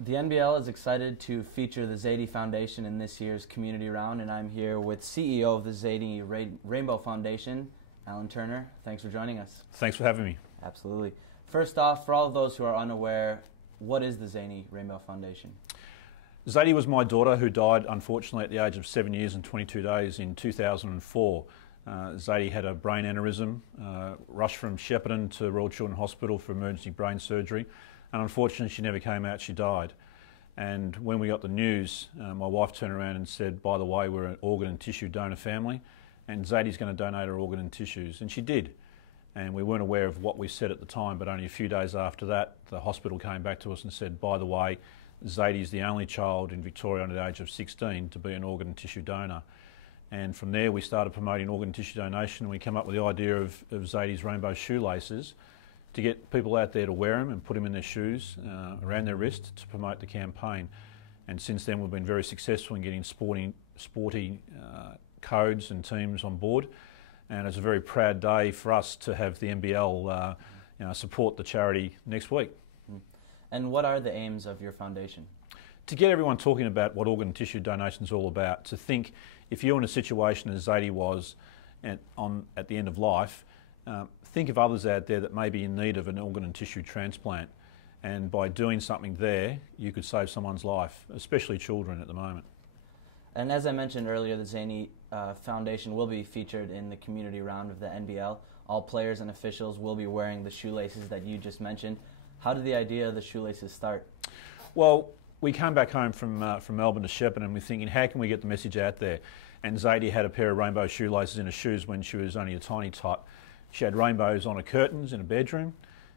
The NBL is excited to feature the Zaidee Foundation in this year's community round, and I'm here with CEO of the Zaidees Rainbow Foundation, Allan Turner. Thanks for joining us. Thanks for having me. Absolutely. First off, for all of those who are unaware, what is the Zaidees Rainbow Foundation? Zaidee was my daughter who died unfortunately at the age of 7 years and 22 days in 2004. Zaidee had a brain aneurysm, rushed from Shepparton to Royal Children's Hospital for emergency brain surgery, and unfortunately she never came out, she died. And when we got the news, my wife turned around and said, by the way, we're an organ and tissue donor family and Zaidee's going to donate her organ and tissues, and she did. And we weren't aware of what we said at the time, but only a few days after that the hospital came back to us and said, by the way, Zaidee's the only child in Victoria under the age of 16 to be an organ and tissue donor. And from there we started promoting organ and tissue donation, and we came up with the idea of Zaidees Rainbow shoelaces to get people out there to wear them and put them in their shoes, around their wrist, to promote the campaign. And since then we've been very successful in getting sporty codes and teams on board, and it's a very proud day for us to have the NBL support the charity next week. And what are the aims of your foundation? To get everyone talking about what organ and tissue donation is all about, to think if you're in a situation as Zaidee was at the end of life, think of others out there that may be in need of an organ and tissue transplant, and by doing something there you could save someone's life, especially children at the moment. And as I mentioned earlier, the Zaidees Foundation will be featured in the community round of the NBL. All players and officials will be wearing the shoelaces that you just mentioned. How did the idea of the shoelaces start? Well, we came back home from Melbourne to Shepparton, and we're thinking, how can we get the message out there? And Zaidee had a pair of rainbow shoelaces in her shoes when she was only a tiny tot. She had rainbows on her curtains in a bedroom,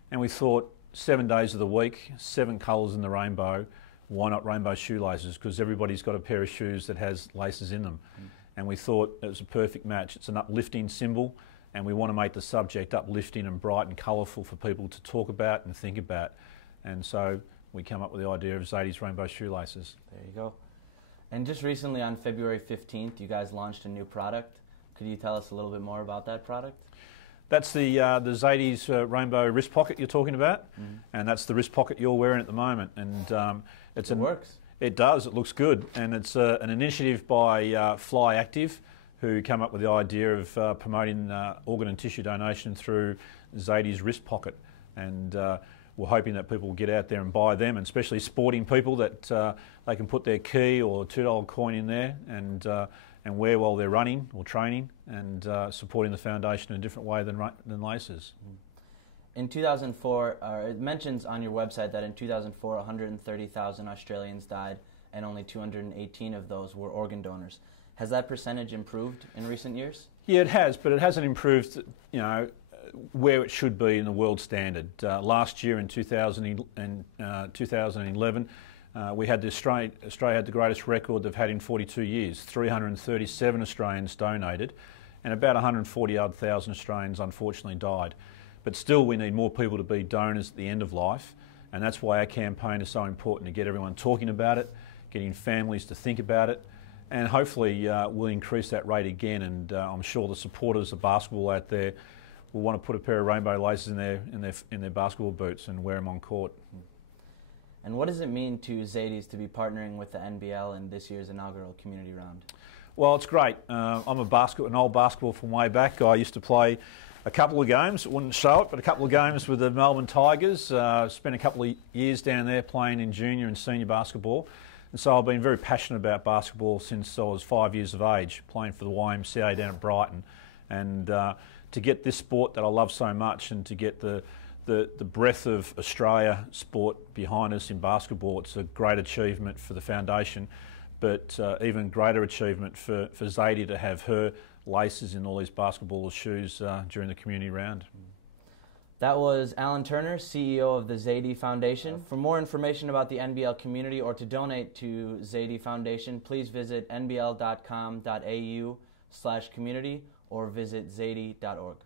and we thought 7 days of the week, 7 colours in the rainbow, why not rainbow shoelaces? Because everybody's got a pair of shoes that has laces in them. And we thought it was a perfect match. It's an uplifting symbol, and we want to make the subject uplifting and bright and colourful for people to talk about and think about. And so we came up with the idea of Zaidees Rainbow shoelaces. There you go. And just recently on February 15th, you guys launched a new product. Could you tell us a little bit more about that product? That's the Zaidees Rainbow wrist pocket you're talking about, and that's the wrist pocket you're wearing at the moment. And it works. It does. It looks good, and it's an initiative by Fly Active, who came up with the idea of promoting organ and tissue donation through Zaidees wrist pocket. And we're hoping that people will get out there and buy them, and especially sporting people, that they can put their key or $2 coin in there and wear while they're running or training, and supporting the foundation in a different way than laces. In 2004, it mentions on your website that in 2004 130,000 Australians died and only 218 of those were organ donors. Has that percentage improved in recent years? Yeah, it has, but it hasn't improved, where it should be in the world standard. Last year in 2011, we had Australia had the greatest record they've had in 42 years. 337 Australians donated, and about 140,000 Australians unfortunately died. But still, we need more people to be donors at the end of life, and that's why our campaign is so important, to get everyone talking about it, getting families to think about it, and hopefully we'll increase that rate again. And I'm sure the supporters of basketball out there will want to put a pair of rainbow laces in their basketball boots and wear them on court. And what does it mean to Zaidees to be partnering with the NBL in this year's inaugural community round? Well, it's great. I'm an old basketball from way back. I used to play a couple of games, wouldn't show it, but a couple of games with the Melbourne Tigers. Spent a couple of years down there playing in junior and senior basketball. And so I've been very passionate about basketball since I was 5 years of age, playing for the YMCA down at Brighton. And to get this sport that I love so much, and to get the breadth of Australia sport behind us in basketball, it's a great achievement for the foundation, but even greater achievement for Zaidee to have her laces in all these basketball shoes during the community round. That was Allan Turner, CEO of the Zaidee Foundation. For more information about the NBL community or to donate to Zaidee Foundation, please visit nbl.com.au/community or visit zaidee.org.